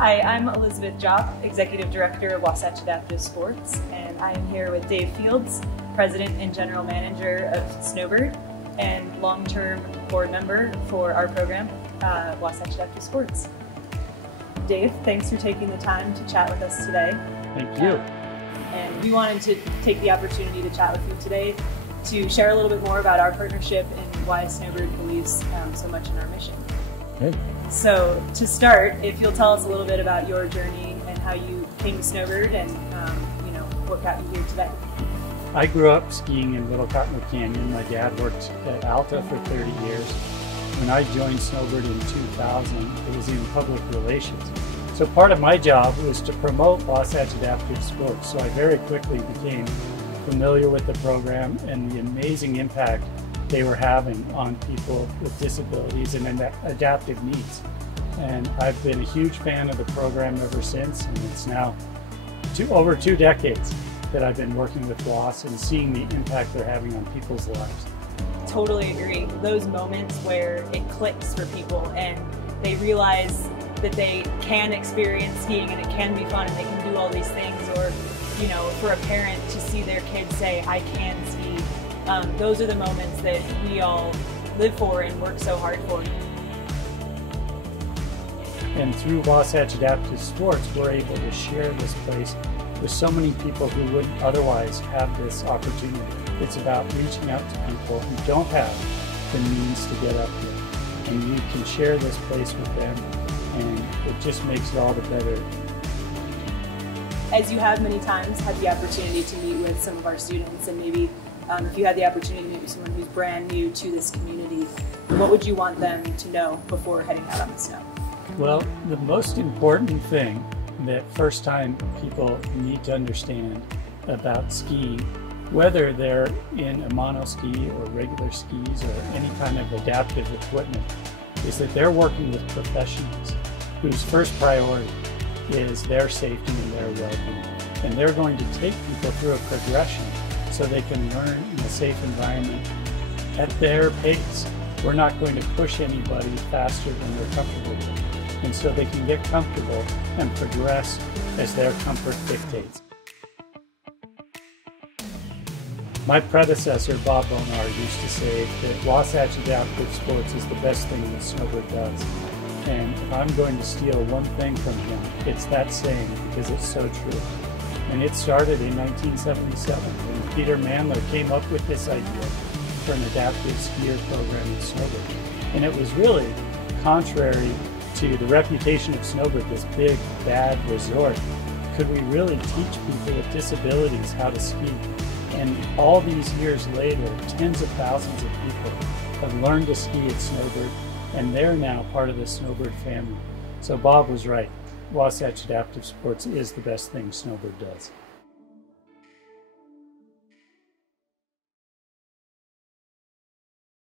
Hi, I'm Elizabeth Jopp, Executive Director of Wasatch Adaptive Sports, and I am here with Dave Fields, President and General Manager of Snowbird, and long-term board member for our program, Wasatch Adaptive Sports. Dave, thanks for taking the time to chat with us today. Thank you. And we wanted to take the opportunity to chat with you today to share a little bit more about our partnership and why Snowbird believes so much in our mission. Good. So to start, if you'll tell us a little bit about your journey and how you came to Snowbird and what got you here today. I grew up skiing in Little Cottonwood Canyon. My dad worked at Alta for 30 years. When I joined Snowbird in 2000, it was in public relations. So part of my job was to promote Wasatch Adaptive Sports. So I very quickly became familiar with the program and the amazing impact they were having on people with disabilities and adaptive needs. And I've been a huge fan of the program ever since, and it's now over 2 decades that I've been working with WAS and seeing the impact they're having on people's lives. Totally agree. Those moments where it clicks for people and they realize that they can experience skiing and it can be fun and they can do all these things, or for a parent to see their kids say, I can ski. Those are the moments that we all live for and work so hard for. And through Wasatch Adaptive Sports, we're able to share this place with so many people who wouldn't otherwise have this opportunity. It's about reaching out to people who don't have the means to get up here. And you can share this place with them, and it just makes it all the better. As you have many times had the opportunity to meet with some of our students, and maybe if you had the opportunity to meet with someone who's brand new to this community, what would you want them to know before heading out on the snow? Well, the most important thing that first-time people need to understand about skiing, whether they're in a monoski or regular skis or any kind of adaptive equipment, is that they're working with professionals whose first priority is their safety and their well-being. And they're going to take people through a progression so they can learn in a safe environment at their pace. We're not going to push anybody faster than they're comfortable with. And so they can get comfortable and progress as their comfort dictates. My predecessor, Bob Bonar, used to say that Wasatch Adaptive Sports is the best thing that Snowbird does. And if I'm going to steal one thing from him, it's that saying, because it's so true. And it started in 1977 when Peter Mandler came up with this idea for an adaptive skier program in Snowbird. And it was really contrary to the reputation of Snowbird, this big, bad resort. Could we really teach people with disabilities how to ski? And all these years later, tens of thousands of people have learned to ski at Snowbird, and they're now part of the Snowbird family. So Bob was right. Wasatch Adaptive Sports is the best thing Snowbird does.